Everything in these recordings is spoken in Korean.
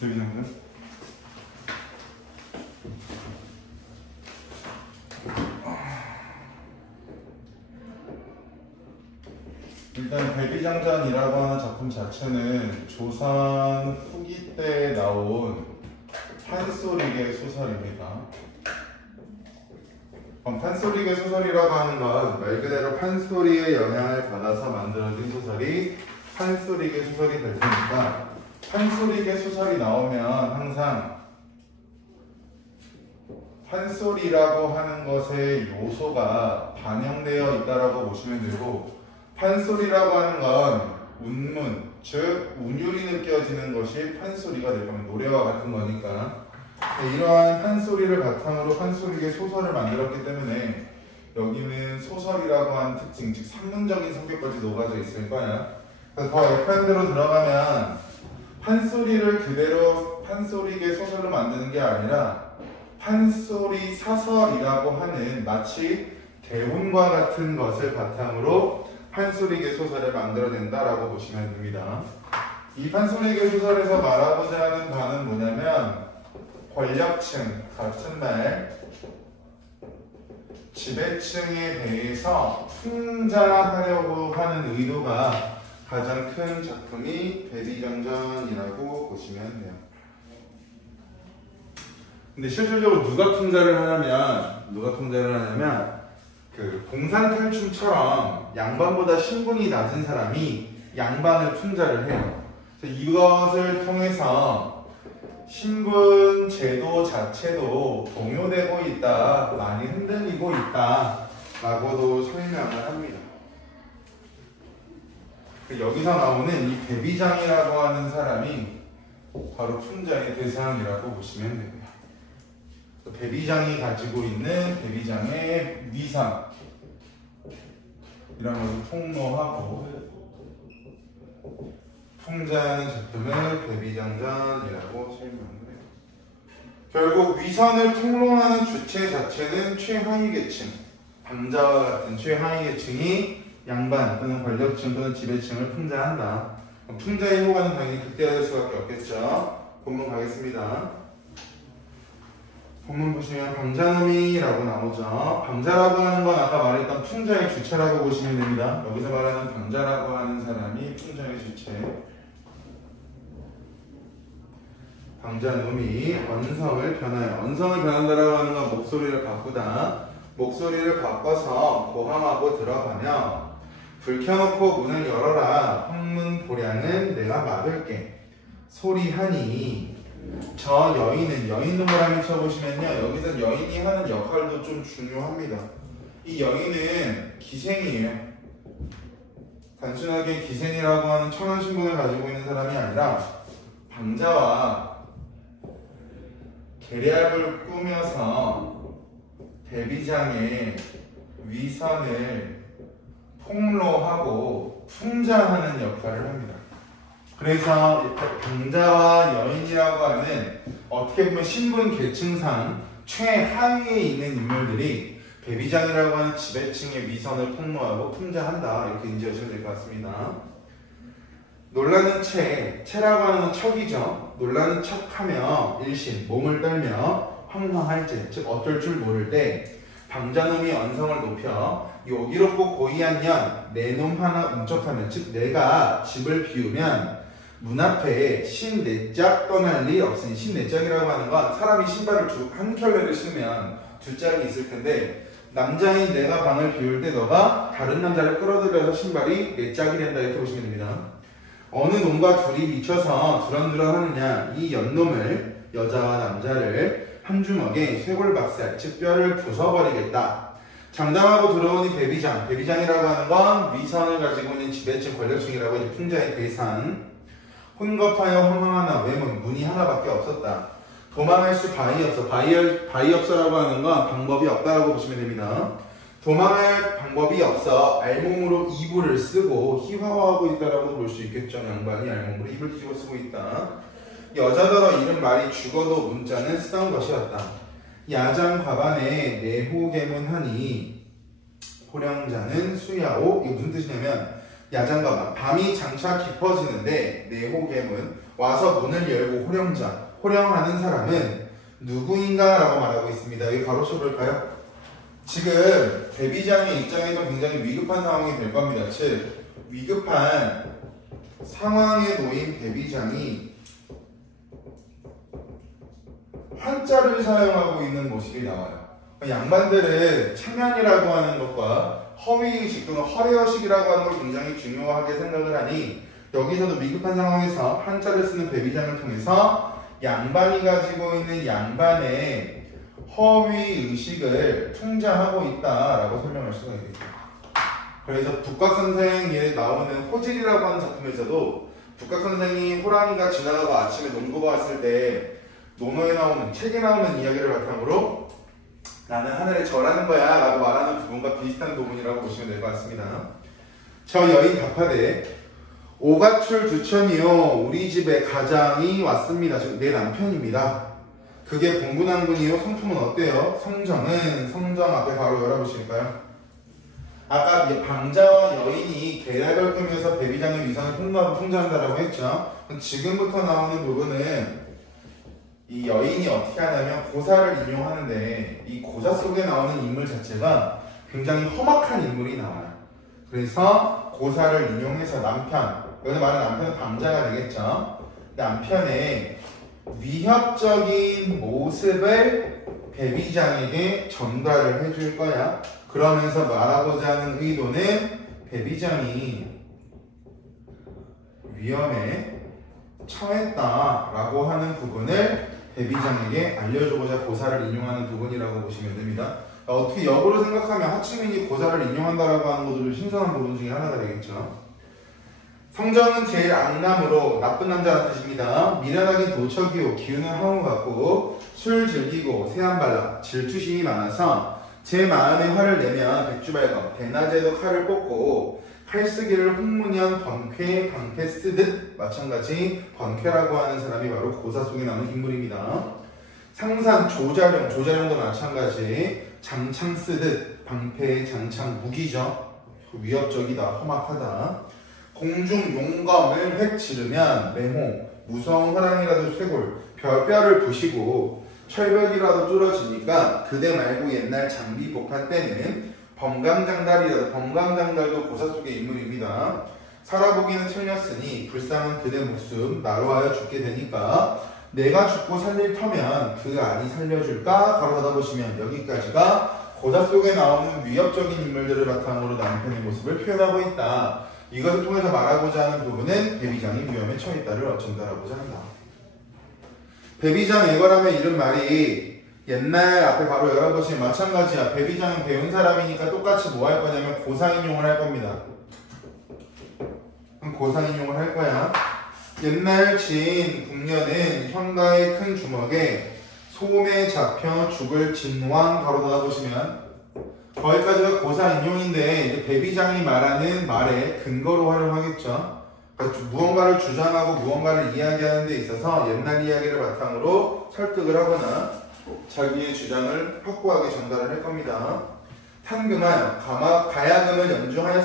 들리는군. 일단 백의장전이라고 하는 작품 자체는 조선 후기 때 나온 판소리계 소설입니다. 판소리계 소설이라고 하는 건 말 그대로 판소리의 영향을 받아서 만들어진 소설이 판소리계 소설이 될 테니까, 판소리계 소설이 나오면 항상 판소리라고 하는 것의 요소가 반영되어 있다라고 보시면 되고, 판소리라고 하는 건 운문, 즉 운율이 느껴지는 것이 판소리가 될 거면 노래와 같은 거니까, 이러한 판소리를 바탕으로 판소리계 소설을 만들었기 때문에 여기는 소설이라고 하는 특징, 즉 산문적인 성격까지 녹아져 있을 거야. 그래서 더 F밴드로 들어가면 판소리를 그대로 판소리계 소설로 만드는 게 아니라 판소리 사설이라고 하는 마치 대본과 같은 것을 바탕으로 판소리계 소설을 만들어낸다라고 보시면 됩니다. 이 판소리계 소설에서 말하고자 하는 바는 뭐냐면, 권력층, 같은 말, 지배층에 대해서 풍자하려고 하는 의도가 가장 큰 작품이 백의장전이라고 보시면 돼요. 근데 실질적으로 누가 풍자를 하냐면 그 공산탈춤처럼 양반보다 신분이 낮은 사람이 양반을 풍자를 해요. 그래서 이것을 통해서 신분 제도 자체도 동요되고 있다, 많이 흔들리고 있다 라고도 설명을 합니다. 여기서 나오는 이 백의장이라고 하는 사람이 바로 풍자의 대상이라고 보시면 됩니다. 백의장이 가지고 있는 백의장의 위상, 이런 것을 폭로하고 풍자하는 작품을 백의장전이라고 설명해요. 결국 위선을 폭로하는 주체 자체는 최하위 계층, 방자와 같은 최하위 계층이 양반 또는 권력층 또는 지배층을 풍자한다. 풍자의 효과는 당연히 극대화될 수밖에 없겠죠. 본문 가겠습니다. 본문 보시면 방자놈이라고 나오죠. 방자라고 하는 건 아까 말했던 풍자의 주체라고 보시면 됩니다. 여기서 말하는 방자라고 하는 사람이 풍자의 주체. 방자놈이 언성을 변하여, 언성을 변한다라고 하는 건 목소리를 바꾸다. 목소리를 바꿔서 고함하고 들어가며, 불 켜놓고 문을 열어라. 황문 보량은 내가 막을게. 소리하니. 저 여인은, 여인노무라미 쳐보시면요, 여기서 여인이 하는 역할도 좀 중요합니다. 이 여인은 기생이에요. 단순하게 기생이라고 하는 천한 신분을 가지고 있는 사람이 아니라 방자와 계략을 꾸며서 백의장의 위선을 폭로하고 풍자하는 역할을 합니다. 그래서 방자와 여인이라고 하는 어떻게 보면 신분 계층상 최하위에 있는 인물들이 백의장이라고 하는 지배층의 위선을 폭로하고 풍자한다, 이렇게 인지하시면 될 것 같습니다. 놀라는 체라고 하는 건 척이죠. 놀라는 척하며 일신, 몸을 떨며 황황할 때, 즉 어떨 줄 모를 때 방자놈이 언성을 높여 요기롭고 고의한 년 내 놈 하나 움쩍하면, 즉 내가 집을 비우면 문 앞에 신네짝 떠날 리 없으니, 신네짝이라고 하는 건 사람이 신발을 한 켤레를 신으면 두 짝이 있을 텐데, 남자인 내가 방을 비울 때 너가 다른 남자를 끌어들여서 신발이 네 짝이 된다, 이렇게 보시면 됩니다. 어느 놈과 둘이 미쳐서 두런두런 하느냐, 이 연놈을, 여자와 남자를 한 주먹에 쇄골박살, 즉 뼈를 부숴버리겠다. 장담하고 들어오니 백의장, 백의장이라고 하는 건 위선을 가지고 있는 지배층 권력층이라고 이제 풍자의 대상. 혼겁하여 황황하나, 외문, 문이 하나밖에 없었다. 도망할 수 바위 없어, 바위 없어라고 하는 건 방법이 없다라고 보시면 됩니다. 도망할 방법이 없어 알몸으로 이불을 쓰고 희화화하고 있다라고 볼 수 있겠죠. 양반이 알몸으로 이불 뒤집어 쓰고 있다. 여자더러 이른 말이 죽어도 문자는 쓰던 것이었다. 야장 과반에 내호개문하니 호령자는 수야오. 이게 무슨 뜻이냐면, 야장 과반, 밤이 장차 깊어지는데 내호개문, 와서 문을 열고 호령자, 호령하는 사람은 누구인가 라고 말하고 있습니다. 여기 바로 쳐볼까요? 지금 대비장의 입장에서 굉장히 위급한 상황이 될 겁니다. 즉 위급한 상황에 놓인 대비장이 한자를 사용하고 있는 모습이 나와요. 양반들은 체면이라고 하는 것과 허위의식 또는 허례의식이라고 하는 걸 굉장히 중요하게 생각을 하니 여기서도 위급한 상황에서 한자를 쓰는 대비장을 통해서 양반이 가지고 있는 양반의 허위의식을 통제하고 있다라고 설명할 수가 있겠죠. 그래서 북각선생에 나오는 호질이라고 하는 작품에서도 북각선생이 호랑이가 지나가고 아침에 농부가 왔을 때 논어에 나오는, 책에 나오는 이야기를 바탕으로 나는 하늘에 절하는 거야 라고 말하는 부분과 비슷한 부분이라고 보시면 될 것 같습니다. 저 여인 답하되 오가출 두천이요 우리 집에 가장이 왔습니다. 즉 내 남편입니다. 그게 봉군한군이요 성품은 어때요? 성정은 성정 앞에 바로 열어보실까요? 아까 방자와 여인이 계략을 꾸면서 대비장의 위선을 통제한다라고 했죠. 지금부터 나오는 부분은 이 여인이 어떻게 하냐면 고사를 인용하는데 이 고사 속에 나오는 인물 자체가 굉장히 험악한 인물이 나와요. 그래서 고사를 인용해서 남편, 여기서 말하는 남편은 방자가 되겠죠. 남편의 위협적인 모습을 배비장에게 전달을 해줄 거야. 그러면서 말하고자 하는 의도는 배비장이 위험에 처했다라고 하는 부분을 배비장에게 알려주고자 고사를 인용하는 부분이라고 보시면 됩니다. 어떻게 역으로 생각하면 하층민이 고사를 인용한다라고 하는 것도 신선한 부분 중에 하나가 되겠죠. 성정은 제일 악남으로 나쁜 남자라는 뜻입니다. 미련하긴 도척이요 기운은 항우 같고 술 즐기고 새한 발라 질투심이 많아서 제 마음에 화를 내면 백주발검 대낮에도 칼을 뽑고 칼쓰기를 홍문현 번쾌 방패 쓰듯 마찬가지 번쾌라고 하는 사람이 바로 고사 속에 나오는 인물입니다. 상산 조자룡도 마찬가지 장창 쓰듯 방패의 장창 무기죠. 위협적이다 험악하다. 공중 용검을 획 지르면 매호 무서운 호랑이라도 쇄골 뼈를 부시고 철벽이라도 뚫어지니까 그대 말고 옛날 장비 복한 때는 범강장달이라도 범강장달도 고사 속의 인물입니다. 살아보기는 틀렸으니 불쌍한 그대 목숨 나로 하여 죽게 되니까 내가 죽고 살릴 터면 그 안이 살려줄까? 바로 받아보시면 여기까지가 고사 속에 나오는 위협적인 인물들을 바탕으로 남편의 모습을 표현하고 있다. 이것을 통해서 말하고자 하는 부분은 배비장이 위험에 처했다를 어쩐다라고자 한다. 배비장 애걸하면 이런 말이 옛날 앞에 바로 열어보시면 마찬가지야. 배비장은 배운 사람이니까 똑같이 뭐 할 거냐면 고사인용을 할 겁니다. 그럼 고사인용을 할 거야. 옛날 진 궁녀는 현가의 큰 주먹에 소매 잡혀 죽을 진왕 바로 닫아보시면 거기까지가 고사인용인데 이제 배비장이 말하는 말의 근거로 활용하겠죠. 그러니까 무언가를 주장하고 무언가를 이야기하는 데 있어서 옛날 이야기를 바탕으로 설득을 하거나 자기의 주장을 확고하게 전달을 할 겁니다. 탄금한 가야금을 연주하여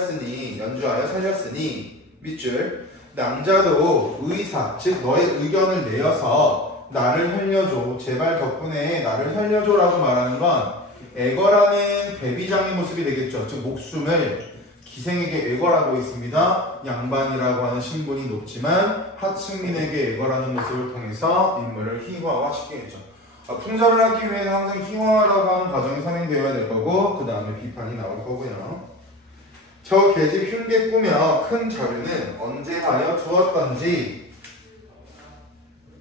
살렸으니 밑줄 남자도 의사 즉 너의 의견을 내어서 나를 살려줘 제발 덕분에 나를 살려줘라고 말하는 건 애걸하는 배비장의 모습이 되겠죠. 즉 목숨을 기생에게 애걸하고 있습니다. 양반이라고 하는 신분이 높지만 하층민에게 애걸하는 모습을 통해서 인물을 희화화시키겠죠. 풍자를 하기 위해서 항상 희화라고 하는 과정이 선행되어야 될 거고 그 다음에 비판이 나올 거고요. 저 계집 흉계 꾸며 큰 자루는 언제 하여 두었던지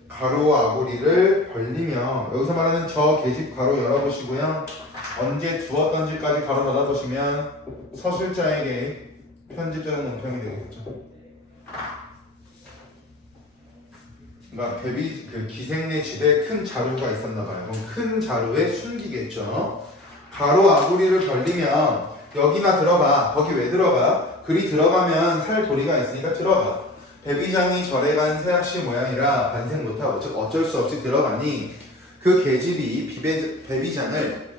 가로 아구리를 벌리며 여기서 말하는 저 계집 가로 열어보시고요. 언제 두었던지까지 가로 닫아보시면 서술자에게 편집적인 논평이 되겠죠. 그러니까 기생네 집에 큰 자루가 있었나봐요. 그럼 큰 자루에 숨기겠죠. 가로 아구리를 벌리면 여기나 들어가. 거기 왜 들어가? 그리 들어가면 살 도리가 있으니까 들어가. 배비장이 절에 간 새학시 모양이라 반생 못하고 즉 어쩔 수 없이 들어가니 그 계집이 배비장을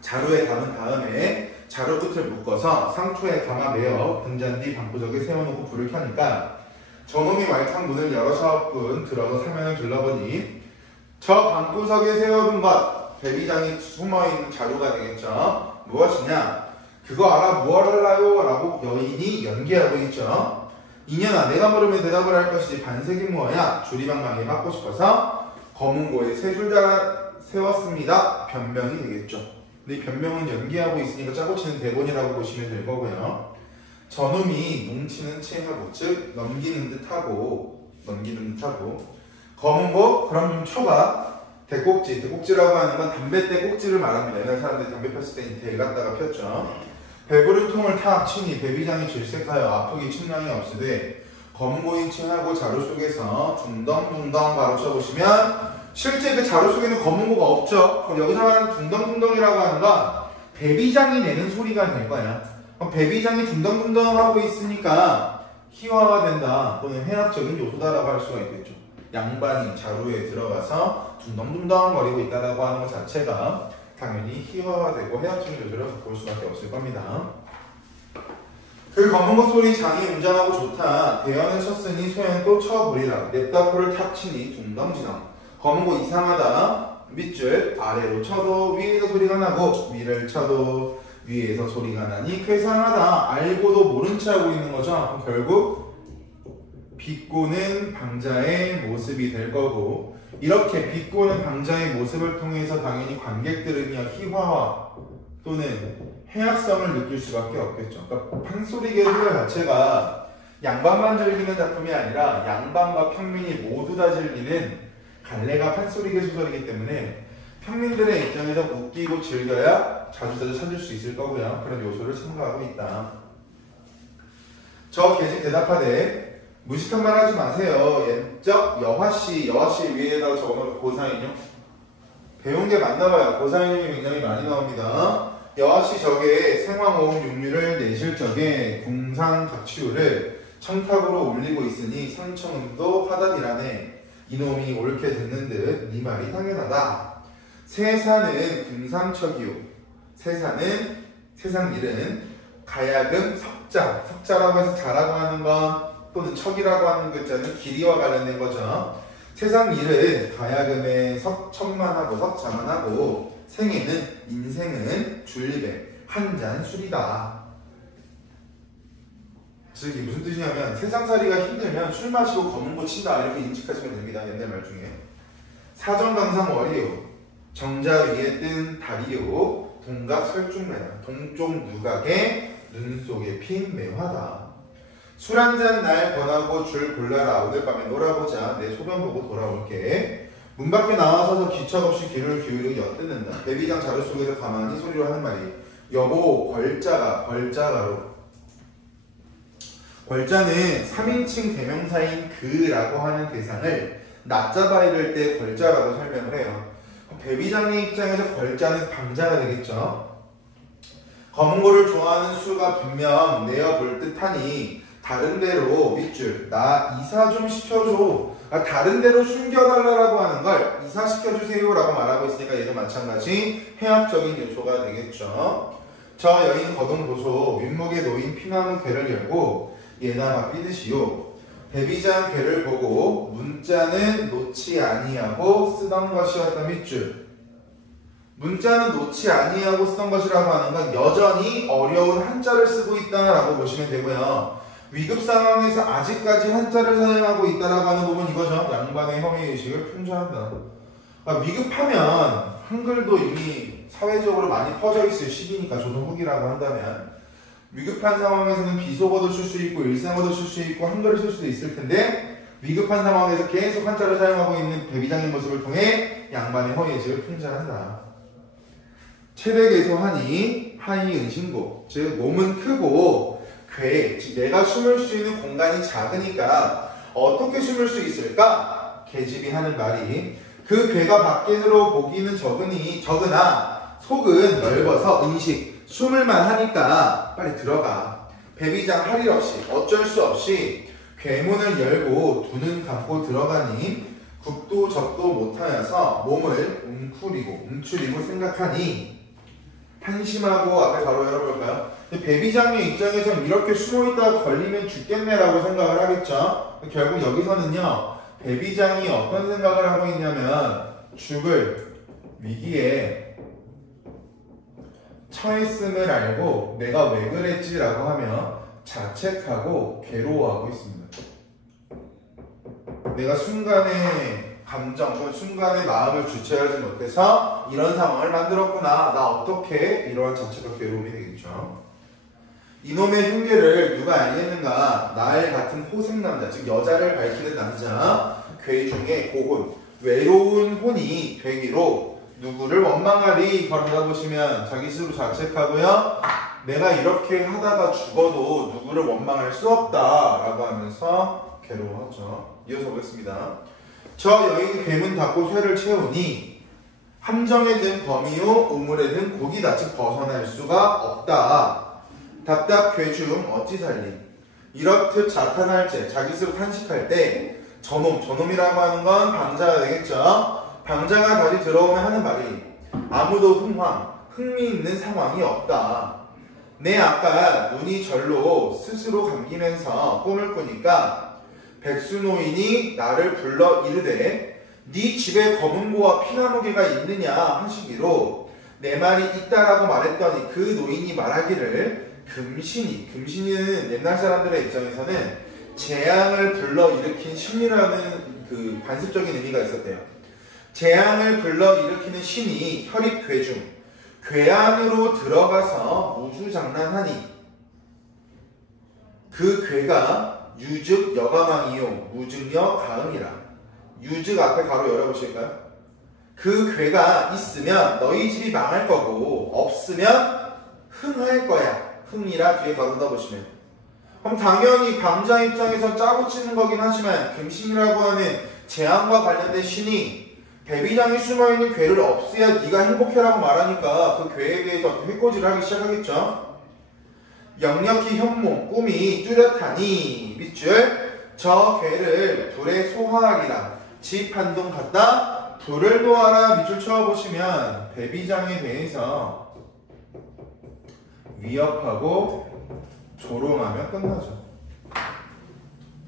자루에 담은 다음에 자루 끝을 묶어서 상투에 감아 매어 등잔 뒤 방구석에 세워놓고 불을 켜니까 저놈이 말창 문을 열어서뿐 들어서 사면을 둘러보니 저 방구석에 세워둔 것 배비장이 숨어있는 자료가 되겠죠. 무엇이냐? 그거 알아 무얼 할라요? 라고 여인이 연기하고 있죠. 이년아 내가 물으면 대답을 할 것이지 반색이 무엇이야? 주리방망이 맞고 싶어서 검은고에 세 줄 달아 세웠습니다. 변명이 되겠죠. 근데 이 변명은 연기하고 있으니까 짜고 치는 대본이라고 보시면 될 거고요. 저놈이 뭉치는 체하고 즉 넘기는 듯하고 검은고 그럼 좀 쳐봐. 대꼭지라고 하는 건 담뱃대 꼭지를 말합니다. 옛날 사람들이 담배 폈을 때 대 갖다가 폈죠. 배부른 통을 탁 치니 배비장이 질색하여 아프기 침량이 없으되 검은고인 칭하고 자루 속에서 둥덩둥덩 가로쳐 보시면 실제 그 자루 속에는 검은고가 없죠. 그럼 여기서 말하는 둥덩둥덩이라고 하는 건 배비장이 내는 소리가 될 거야. 그럼 배비장이 둥덩둥덩 하고 있으니까 희화가 된다 또는 해학적인 요소다라고 할 수가 있겠죠. 양반이 자루에 들어가서 둥덩둥덩 거리고 있다라고 하는 것 자체가 당연히 희화화되고 해학적인 요소를 갖고 올 수밖에 없을 겁니다. 그 검은고 소리 장이 웅장하고 좋다. 대연을 쳤으니 소연 또 쳐보리라. 냅다 코를 탁 치니 둥덩지덩. 검은고 이상하다. 밑줄 아래로 쳐도 위에서 소리가 나고 위를 쳐도 위에서 소리가 나니 괴상하다. 알고도 모른 채 하고 있는 거죠. 그럼 결국 비꼬는 방자의 모습이 될 거고 이렇게 비꼬는 방자의 모습을 통해서 당연히 관객들은요 희화화 또는 해학성을 느낄 수밖에 없겠죠. 그러니까 판소리계 소설 자체가 양반만 즐기는 작품이 아니라 양반과 평민이 모두 다 즐기는 갈래가 판소리계 소설이기 때문에 평민들의 입장에서 웃기고 즐겨야 자주자주 찾을 수 있을 거고요. 그런 요소를 첨가하고 있다. 저 계집 대답하되 무식한 말 하지 마세요. 옛적 여화씨 위에다가 적어놓은 고사인용 배운 게 맞나봐요. 고사인용이 굉장히 많이 나옵니다. 여화씨 적에 생황오음 육류를 내실 적에 궁상각치우를 청탁으로 올리고 있으니 상청음도 화답이라네. 이놈이 옳게 듣는 듯 네 말이 당연하다. 세사는 금상척이요. 세상 일은 가야금 석자라고 해서 자라고 하는 건 또는 척이라고 하는 글자는 길이와 관련된 거죠. 세상 일은 가야금의 척만 하고 석자만 하고 인생은 줄리배 한 잔 술이다. 즉 이게 무슨 뜻이냐면 세상살이가 힘들면 술 마시고 검은고 친다 이렇게 인식하시면 됩니다. 옛날 말 중에 사정강상 월이요 정자 위에 뜬 달이요 동각 설중매다. 동쪽 누각에 눈 속에 핀 매화다. 술 한잔 날 권하고 줄 골라라. 오늘 밤에 놀아보자. 내 소변 보고 돌아올게. 문 밖에 나와서서 기척 없이 귀를 기울이고 엿듣는다. 배비장 자루 속에서 가만히 소리로 하는 말이 여보 걸자가로. 걸자는 3인칭 대명사인 그라고 하는 대상을 낮잡아 이를 때 걸자라고 설명을 해요. 배비장의 입장에서 걸자는 방자가 되겠죠. 검은고를 좋아하는 수가 분명 내어볼 듯하니 다른 데로 밑줄 나 이사 좀 시켜줘. 다른 데로 숨겨달라고 하는 걸 이사시켜주세요 라고 말하고 있으니까 얘도 마찬가지 해학적인 요소가 되겠죠. 저 여인 거동보소 윗목에 놓인 피나무 괴를 열고 예나마 삐듯이요. 배비장 괴를 보고 문자는 놓지 아니하고 쓰던 것이었다 밑줄. 문자는 놓지 아니하고 쓰던 것이라고 하는 건 여전히 어려운 한자를 쓰고 있다라고 보시면 되고요. 위급 상황에서 아직까지 한자를 사용하고 있다라고 하는 부분 이거죠. 양반의 형해의식을 풍자한다. 위급하면 한글도 이미 사회적으로 많이 퍼져 있을 시기니까 조선 후기라고 한다면 위급한 상황에서는 비속어도 쓸 수 있고 일상어도 쓸 수 있고 한글을 쓸 수도 있을 텐데 위급한 상황에서 계속 한자를 사용하고 있는 배비장의 모습을 통해 양반의 허위의식을 풍자한다. 체백에서하니 하이 은신고 즉 몸은 크고 괴, 즉 내가 숨을 수 있는 공간이 작으니까 어떻게 숨을 수 있을까? 계집이 하는 말이 그 괴가 밖으로 보기는 적으나 속은 넓어서 은식 숨을만 하니까 빨리 들어가. 배비장 할 일 없이 어쩔 수 없이 괴문을 열고 두 눈 감고 들어가니 국도 적도 못하여서 몸을 움츠리고 생각하니 한심하고 앞에 가로 열어볼까요? 배비장의 입장에선 이렇게 숨어있다가 걸리면 죽겠네라고 생각을 하겠죠. 결국 여기서는요, 배비장이 어떤 생각을 하고 있냐면 죽을 위기에 처했음을 알고 내가 왜 그랬지라고 하며 자책하고 괴로워하고 있습니다. 내가 순간의 감정, 또는 순간의 마음을 주체하지 못해서 이런 상황을 만들었구나. 나 어떻게 이러한 자책과 괴로움이 되겠죠. 이놈의 흉계를 누가 알겠는가? 나엘 같은 호생남자, 즉 여자를 밝히는 남자, 괴중의 고혼, 외로운 혼이 되기로 누구를 원망하리. 걸어다 보시면 자기 스스로 자책하고요. 내가 이렇게 하다가 죽어도 누구를 원망할 수 없다 라고 하면서 괴로워하죠. 이어서 보겠습니다. 저 여인 괴문 닫고 쇠를 채우니 함정에 든 범이요 우물에 든 고기다. 즉 벗어날 수가 없다. 답답 괴중 어찌 살리. 이렇듯 자탄할제 자기 스스로 탄식할 때 저놈이라고 하는 건 방자가 되겠죠. 방자가 다시 들어오면 하는 말이 아무도 흥미있는 상황이 없다. 내 아까 눈이 절로 스스로 감기면서 꿈을 꾸니까 백수노인이 나를 불러 이르되 네 집에 검은고와 피나무개가 있느냐 하시기로 내 말이 있다라고 말했더니 그 노인이 말하기를 금신이는 옛날 사람들의 입장에서는 재앙을 불러일으킨 신이라는 그 관습적인 의미가 있었대요. 재앙을 불러일으키는 신이 혈입 괴중, 괴 안으로 들어가서 무수장난하니 그 괴가 유즉 여가망이요 무즉여 가음이라. 유즉 앞에 가로 열어보실까요? 그 괴가 있으면 너희 집이 망할 거고 없으면 흥할 거야. 흥이라 뒤에 가로 닫아보시면, 그럼 당연히 방자 입장에서 짜고 치는 거긴 하지만 금신이라고 하는 재앙과 관련된 신이 배비장에 숨어있는 괴를 없애야 네가 행복해라고 말하니까 그 괴에 대해서 해코지를 하기 시작하겠죠. 역력히 현몽 꿈이 뚜렷하니 밑줄 저 괴를 불에 소화하리라. 집 한 동 갖다 불을 놓아라. 밑줄 쳐보시면 배비장에 대해서 위협하고 조롱하면 끝나죠.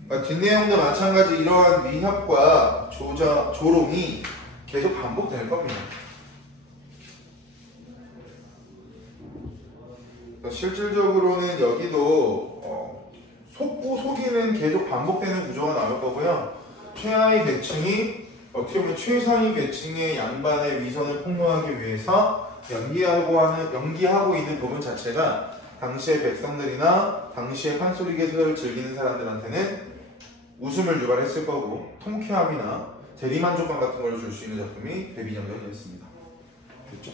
그러니까 뒷내용도 마찬가지 이러한 위협과 조롱이 계속 반복될 겁니다. 그러니까 실질적으로는 여기도 속고 속이는 계속 반복되는 구조가 나올 거고요. 최하위 계층이 어떻게 보면 최상위 계층의 양반의 위선을 폭로하기 위해서 연기하고 있는 부분 자체가 당시의 백성들이나 당시의 판소리 개소를 즐기는 사람들한테는 웃음을 유발했을 거고 통쾌함이나 대리만족감 같은 걸 줄 수 있는 작품이 데뷔장전이었습니다. 됐죠?